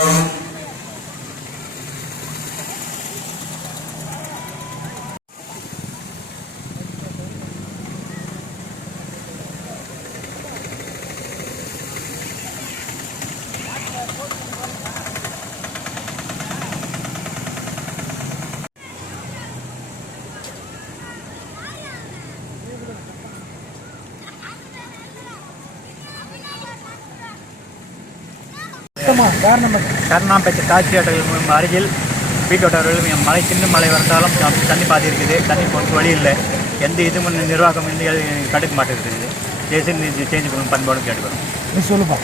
Amen. மொத்தமாக காரணம் என்ன? கருணாம்பேட்டை ஆட்டோகள் அருகில் வீட்டோட்டவர்களும் மழை சின்ன மழை வரத்தாலும் தண்ணி பாதி இருக்குது தண்ணி போக வழி இல்லை. எந்த இதுவும் நிர்வாகம் வந்து கடுக்க மாட்டேங்குது. ஜேசி சேஞ்ச் பண்ணணும் பண்பாடும் கேட்டுக்கிறோம் நீ சொல்லுப்பா.